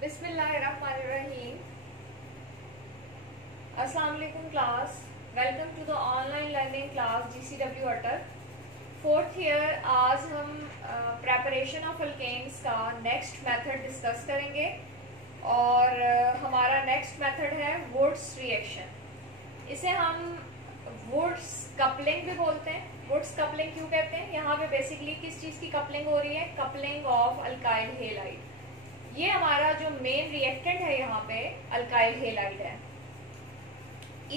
बिस्मिल्लाहिर्रहमानिर्रहीम। अस्सलाम वालेकुम class, welcome to the online learning class GCW अटर फोर्थ ईयर। आज हम प्रेपरेशन ऑफ अल्केन्स का नेक्स्ट मेथड डिस्कस करेंगे और हमारा नेक्स्ट मेथड है वुड्स रिएक्शन। इसे हम वुड्स कपलिंग भी बोलते हैं। वुड्स कपलिंग क्यों कहते हैं? यहाँ पे बेसिकली किस चीज़ की कपलिंग हो रही है? Coupling of alkyl halide. ये हमारा जो मेन रिएक्टेंट है यहाँ पे अल्काइल हेलाइड है।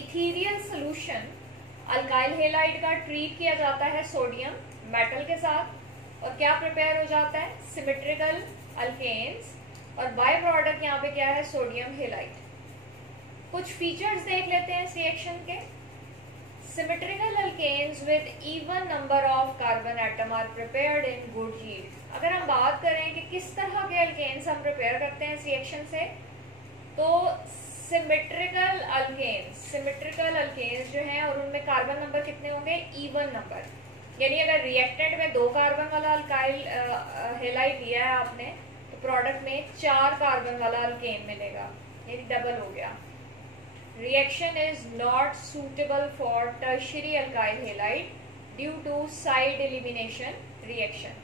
इथीरियल सोल्यूशन अल्काइल हेलाइड का ट्रीट किया जाता है सोडियम मेटल के साथ और क्या प्रिपेयर हो जाता है? Symmetrical alkanes. और बाय प्रोडक्ट यहाँ पे क्या है? Sodium halide. कुछ फीचर्स देख लेते हैं इस रिएक्शन के। Symmetrical alkanes with even number of carbon atom are prepared in good yield. अगर हम बात करें कि किस तरह के अल्केन्स हम प्रिपेयर करते हैं इस रिएक्शन से, तो सिमेट्रिकल अल्केन्स जो हैं और उनमें कार्बन नंबर कितने होंगे? Even number. यानी अगर रिएक्टेंट में 2 कार्बन वाला अल्काइल हेलाइड दिया है आपने, तो प्रोडक्ट में 4 कार्बन वाला अल्केन मिलेगा, यानी डबल हो गया। Reaction is not suitable for tertiary alkyl halide due to side elimination reaction।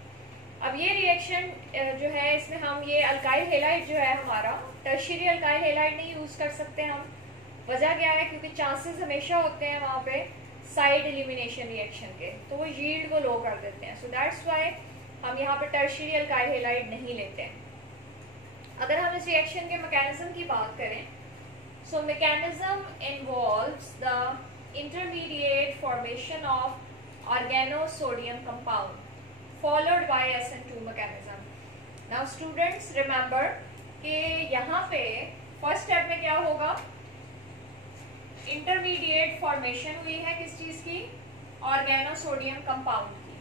अब ये रिएक्शन जो है इसमें हम ये अल्काइल हेलाइड जो है हमारा टर्शियरी अल्काइल हेलाइड नहीं यूज कर सकते हम। वजह क्या है? क्योंकि चांसेस हमेशा होते हैं वहाँ पे साइड एलिमिनेशन रिएक्शन के, तो वो यील्ड को लो कर देते हैं। सो दैट्स वाई हम यहाँ पे टर्शियरी अल्काइल हेलाइड नहीं लेते हैं। अगर हम इस रिएक्शन के मैकेनिज्म की बात करें, so mechanism involves the intermediate formation of organosodium compound followed by SN2 mechanism। now students remember कि यहाँ पे फर्स्ट स्टेप में क्या होगा? इंटरमीडिएट फॉर्मेशन हुई है किस चीज की? ऑर्गेनोसोडियम कंपाउंड की।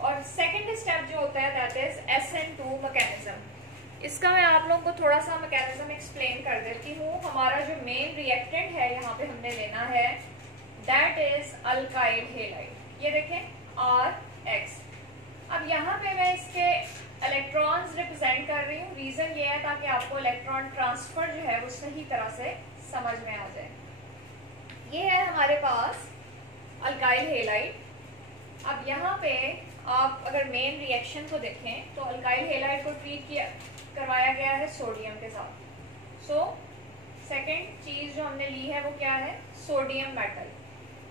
और सेकेंड स्टेप जो होता है दैट इज SN2 मैकेनिज्म। इसका मैं आप लोगों को थोड़ा सा मैकेनिज्म एक्सप्लेन कर देती हूँ। हमारा जो मेन रिएक्टेंट है यहाँ पे हमने लेना है दैट इज अल्काइल हेलाइड। ये देखें RX। अब यहाँ पे मैं इसके इलेक्ट्रॉन्स रिप्रेजेंट कर रही हूँ। रीजन ये है ताकि आपको इलेक्ट्रॉन ट्रांसफर जो है वो सही तरह से समझ में आ जाए। ये है हमारे पास अल्काइल हेलाइड। अब यहाँ पे आप अगर मेन रिएक्शन को देखें तो अल्काइल हेलाइड को ट्रीट करवाया गया है सोडियम के साथ। सो सेकेंड चीज जो हमने ली है वो क्या है? Sodium metal.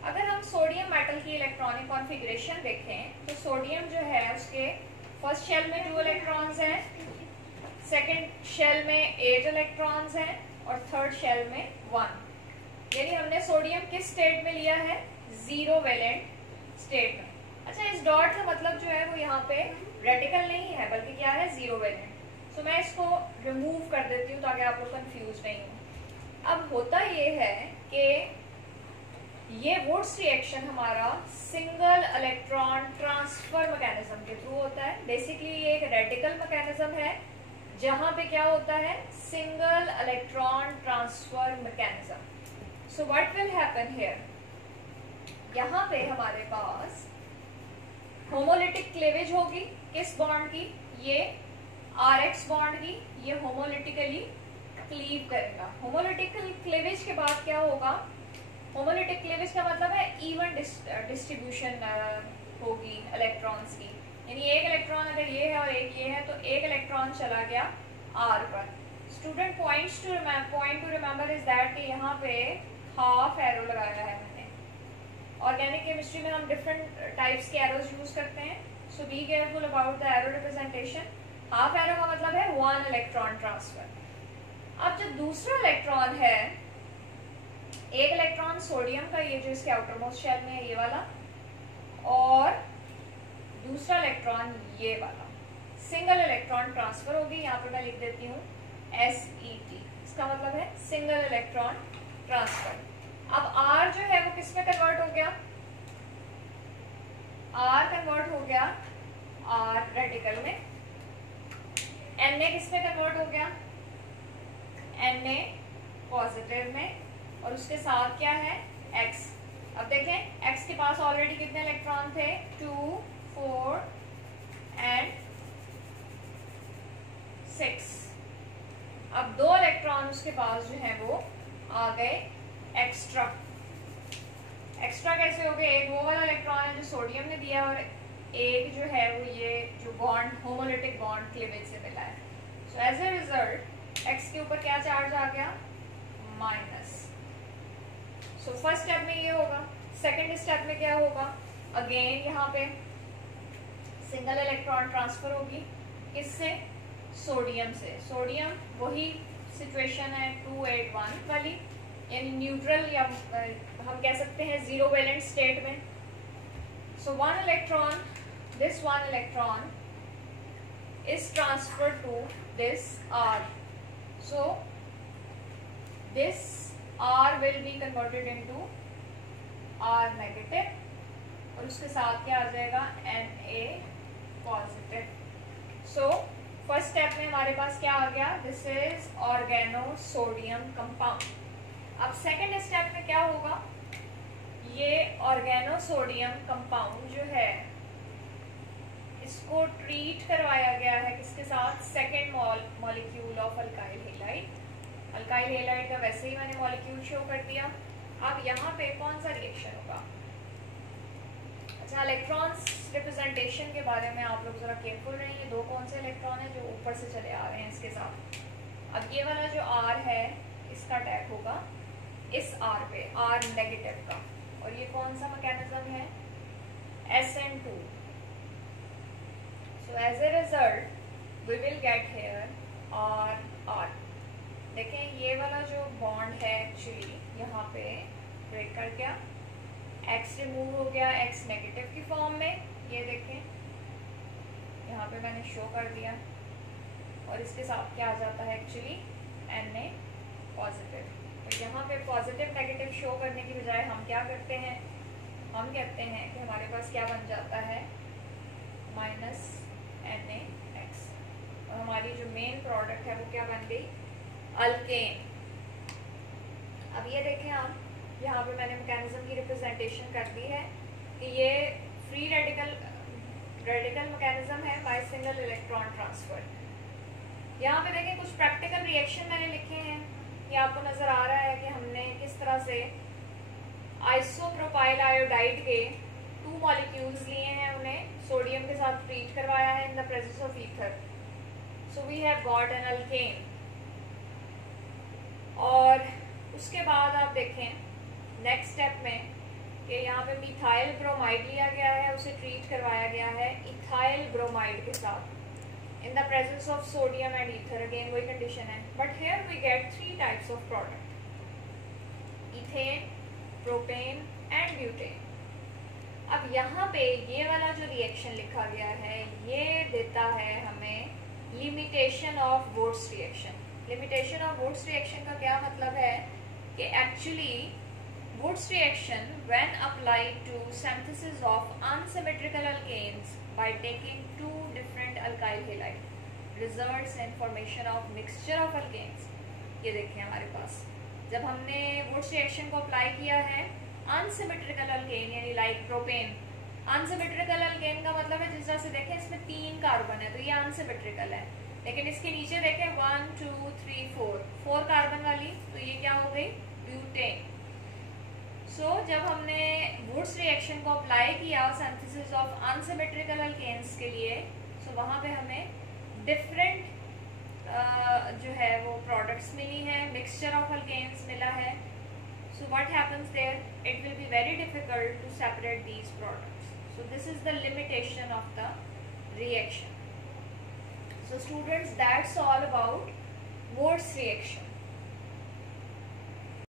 अगर हम सोडियम मेटल की इलेक्ट्रॉनिक कॉन्फ़िगरेशन देखें तो सोडियम जो है उसके फर्स्ट शेल में 2 इलेक्ट्रॉन्स हैं, सेकेंड शेल में 8 इलेक्ट्रॉन्स हैं और थर्ड शेल में 1। यानी हमने सोडियम किस स्टेट में लिया है? 0 वैलेंट स्टेट में। अच्छा, इस डॉट का मतलब जो है वो यहाँ पे रेडिकल नहीं है बल्कि क्या है? 0 वैलेंट। तो मैं इसको रिमूव कर देती हूँ ताकि आप लोग कंफ्यूज नहीं हो। अब होता ये है कि ये वुड्स रिएक्शन हमारा सिंगल इलेक्ट्रॉन ट्रांसफर मैकेनिज्म के थ्रू होता है। बेसिकली ये एक रेडिकल मैकेनिज्म है जहां पे क्या होता है? Single electron transfer mechanism. So what will happen here? यहाँ पे हमारे पास होमोलिटिक क्लेवेज होगी। किस बॉन्ड की? ये RX बॉन्ड की। ये होमोलिटिकली क्लीव करेगा। होमोलिटिकल क्लेवेज के बाद क्या होगा? होमोलिटिक क्लेवेज का मतलब है इवन डिस्ट्रीब्यूशन होगी इलेक्ट्रॉन्स की। यानी एक इलेक्ट्रॉन अगर ये है और एक ये है तो एक इलेक्ट्रॉन चला गया R पर। Student point two remember is that कि यहाँ पे हाफ एरो लगाया है मैंने। ऑर्गेनिक केमिस्ट्री में हम डिफरेंट टाइप्स के एरोज यूज करते हैं, so be careful about the arrow representation. Half arrow का मतलब है 1 इलेक्ट्रॉन ट्रांसफर। अब जो दूसरा इलेक्ट्रॉन है, एक इलेक्ट्रॉन सोडियम का, ये जो इसके आउटर मोस्ट शेल में है ये वाला, और दूसरा इलेक्ट्रॉन ये वाला, सिंगल इलेक्ट्रॉन ट्रांसफर होगी। यहाँ पे मैं लिख देती हूँ SET। इसका मतलब है सिंगल इलेक्ट्रॉन ट्रांसफर। अब R जो है वो किस में कन्वर्ट हो गया? R कन्वर्ट हो गया R रेडिकल में। Na किस में कन्वर्ट हो गया? Na पॉजिटिव में। और उसके साथ क्या है? X। अब देखें X के पास ऑलरेडी कितने इलेक्ट्रॉन थे? 2, 4 एंड 6। अब इलेक्ट्रॉन उसके पास जो है वो आ गए एक्स्ट्रा। एक्स्ट्रा कैसे हो गए? एक वो वाला इलेक्ट्रॉन है जो सोडियम ने दिया और एक जो है वो ये जो बॉन्ड होमोलिटिक बॉन्ड क्लीवेज से मिला है। So as a result X के ऊपर क्या चार्ज आ गया? माइनस। सो फर्स्ट स्टेप में ये होगा। सेकेंड स्टेप में क्या होगा? अगेन यहाँ पे सिंगल इलेक्ट्रॉन ट्रांसफर होगी, किससे? सोडियम से। सोडियम वही सिचुएशन है 281 वाली, यानी न्यूट्रल या हम कह सकते हैं जीरो वैलेंट स्टेट में। So one electron, this one electron is transferred to this R. So this R will be converted into R negative और उसके साथ क्या आ जाएगा? Na positive. So first step में हमारे पास क्या आ गया? This is organo sodium compound. अब सेकेंड स्टेप में क्या होगा? ये ऑर्गेनो सोडियम कंपाउंड जो है इसको ट्रीट करवाया गया है किसके साथ? Second molecule of alkyl halide. Alkyl halide का वैसे ही मैंने मॉलिक्यूल शो कर दिया। अब यहाँ पे कौन सा रिएक्शन होगा? अच्छा, इलेक्ट्रॉन्स रिप्रेजेंटेशन के बारे में आप लोग जरा केयरफुल रहिए। दो कौन से इलेक्ट्रॉन है जो ऊपर से चले आ रहे हैं इसके साथ। अब ये वाला जो R है इसका अटैक होगा इस R पे, R नेगेटिव का, और ये कौन सा मैकेनिज्म है? SN2। So as a result we will get here R। देखें ये वाला जो बॉन्ड है एक्चुअली यहाँ पे ब्रेक कर गया, X रिमूव हो गया X नेगेटिव की फॉर्म में। ये देखें यहाँ पे मैंने शो कर दिया और इसके साथ क्या आ जाता है एक्चुअली? Na positive. तो यहाँ पे पॉजिटिव नेगेटिव शो करने की बजाय हम क्या करते हैं? हम कहते हैं कि हमारे पास क्या बन जाता है? Minus NaX। और हमारी जो मेन प्रोडक्ट है वो क्या बन गई? अल्केन। अब ये देखें आप, यहाँ पे मैंने मैकेनिज्म की रिप्रेजेंटेशन कर दी है कि ये फ्री रेडिकल मैकेनिज्म है बाय सिंगल इलेक्ट्रॉन ट्रांसफर। यहाँ पे देखें कुछ प्रैक्टिकल रिएक्शन मैंने लिखे हैं। ये आपको नजर आ रहा है कि हमने किस तरह से आइसोप्रोपाइल आयोडाइड के 2 मॉलिक्यूल्स लिए हैं, उन्हें सोडियम के साथ ट्रीट करवाया है in the presence of ether. So we have got an alkane. और उसके बाद आप देखें नेक्स्ट स्टेप में कि यहाँ पे मिथाइल ब्रोमाइड लिया गया है, उसे ट्रीट करवाया गया है इथाइल ब्रोमाइड के साथ in the presence of sodium and ether. Again वही कंडीशन है, but here we get 3 types of product, ethane, propane and butane. अब यहाँ पे ये वाला जो रिएक्शन लिखा गया है ये देता है हमें limitation of Wurtz reaction. Limitation of Wurtz reaction का क्या मतलब है कि actually Wurtz reaction when applied to synthesis of unsymmetrical alkanes by taking 2 different alkyl halide results in formation of mixture of alkanes। ये देखें हमारे पास जब हमने Wurtz reaction को अप्लाई किया है unsymmetrical alkane यानी लाइक प्रोपेन। unsymmetrical alkane का मतलब है जिस तरह से देखें इसमें 3 कार्बन है तो ये unsymmetrical है, लेकिन इसके नीचे देखें 1 2 3 4 कार्बन वाली, तो ये क्या हो गई? ब्यूटेन। सो जब हमने वुड्स रिएक्शन को अप्लाई किया सिंथेसिस ऑफ अनसिमेट्रिकल अल्केन्स के लिए, सो वहाँ पे हमें डिफरेंट जो है वो प्रोडक्ट्स मिली हैं, मिक्सचर ऑफ अल्केन्स मिला है। So what happens there? It will be very difficult to separate these products. So this is the limitation of the reaction. So students, that's all about Wurtz reaction.